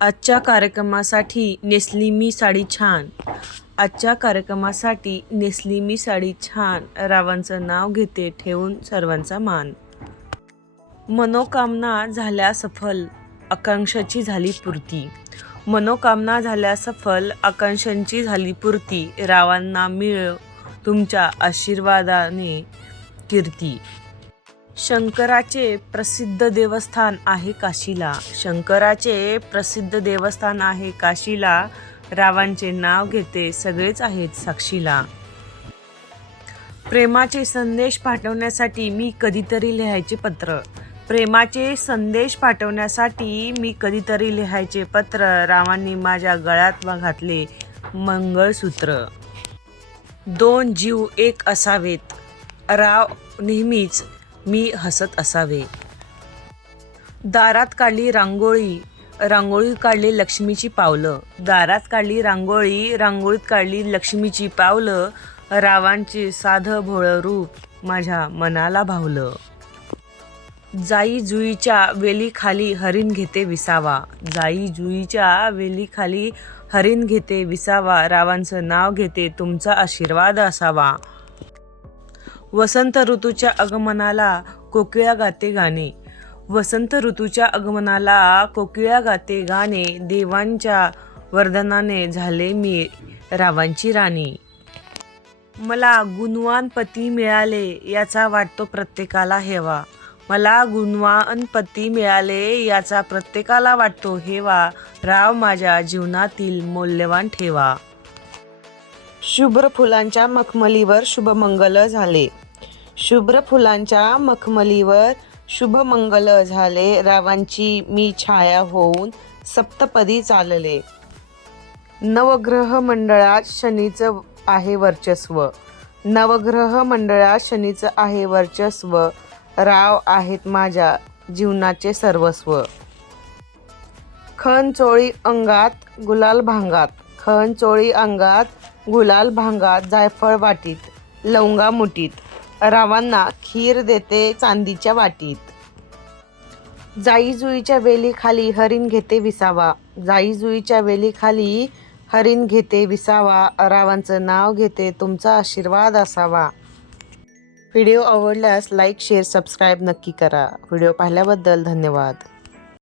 आजच्या कार्यक्रमासाठी नेसली मी साडी छान. आजच्या कार्यक्रमासाठी नेसली मी साडी छान. रावांचं नाव घेते ठेवून सर्वांचा मान. मनोकामना झाल्या सफल आकांक्षाची झाली पूर्ती. मनोकामना झाल्या सफल आकांक्षांची झाली पूर्ती. रावांना मिळ तुमच्या आशीर्वादाने कीर्ती. शंकराचे प्रसिद्ध देवस्थान आहे काशीला. शंकराचे प्रसिद्ध देवस्थान आहे काशीला. रावांचे नाव घेते सगळेच आहेत साक्षीला. प्रेमाचे संदेश पाठवण्यासाठी मी कधीतरी लिहायचे पत्र. प्रेमाचे संदेश पाठवण्यासाठी मी कधीतरी लिहायचे पत्र. रावांनी माझ्या गळ्यात घातले मंगळसूत्र. दोन जीव एक असावेत. राव नेहमीच मी हसत असावे. दारात काढली रांगोळी रांगोळीत काढली लक्ष्मीची पावलं. दारात काढली रांगोळी रांगोळीत काढली लक्ष्मीची पावलं. रावांचे साधं भोळं रूप माझ्या मनाला भावलं. जाई जुईच्या वेलीखाली हरिण घेते विसावा. जाई जुईच्या वेलीखाली हरिण घेते विसावा. रावांचं नाव घेते तुमचा आशीर्वाद असावा. वसंत ऋतूच्या आगमनाला कोकिळा गाते गाणे. वसंत ऋतूच्या आगमनाला कोकिळा गाते गाणे देवांच्या वर्धनाने झाले मी रावांची राणी. मला गुणवान पती मिळाले याचा वाटतो प्रत्येकाला हेवा. मला गुणवान पती मिळाले याचा प्रत्येकाला वाटतो हेवा. राव माझ्या जीवनातील मौल्यवान ठेवा. शुभ्र फुलांच्या मखमलीवर शुभमंगल झाले. शुभ्र फुलांच्या मखमलीवर शुभमंगल झाले. रावांची मी छाया होऊन सप्तपदी चालले. नवग्रह मंडळात शनीचं आहे वर्चस्व. नवग्रह मंडळात शनीचं आहे वर्चस्व. राव आहेत माझ्या जीवनाचे सर्वस्व. खन चोळी अंगात गुलाल भांगात. खण चोळी अंगात गुलाल भांगात जायफळ वाटीत लवंगा मुठीत. रावांना खीर देते चांदीच्या वाटीत. जाई जुईच्या वेलीखाली हरिण घेते विसावा. जाई जुईच्या वेलीखाली हरिण घेते विसावा. रावांचं नाव घेते तुमचा आशीर्वाद असावा. व्हिडिओ आवडल्यास लाईक शेअर सबस्क्राईब नक्की करा. व्हिडिओ पाहिल्याबद्दल धन्यवाद.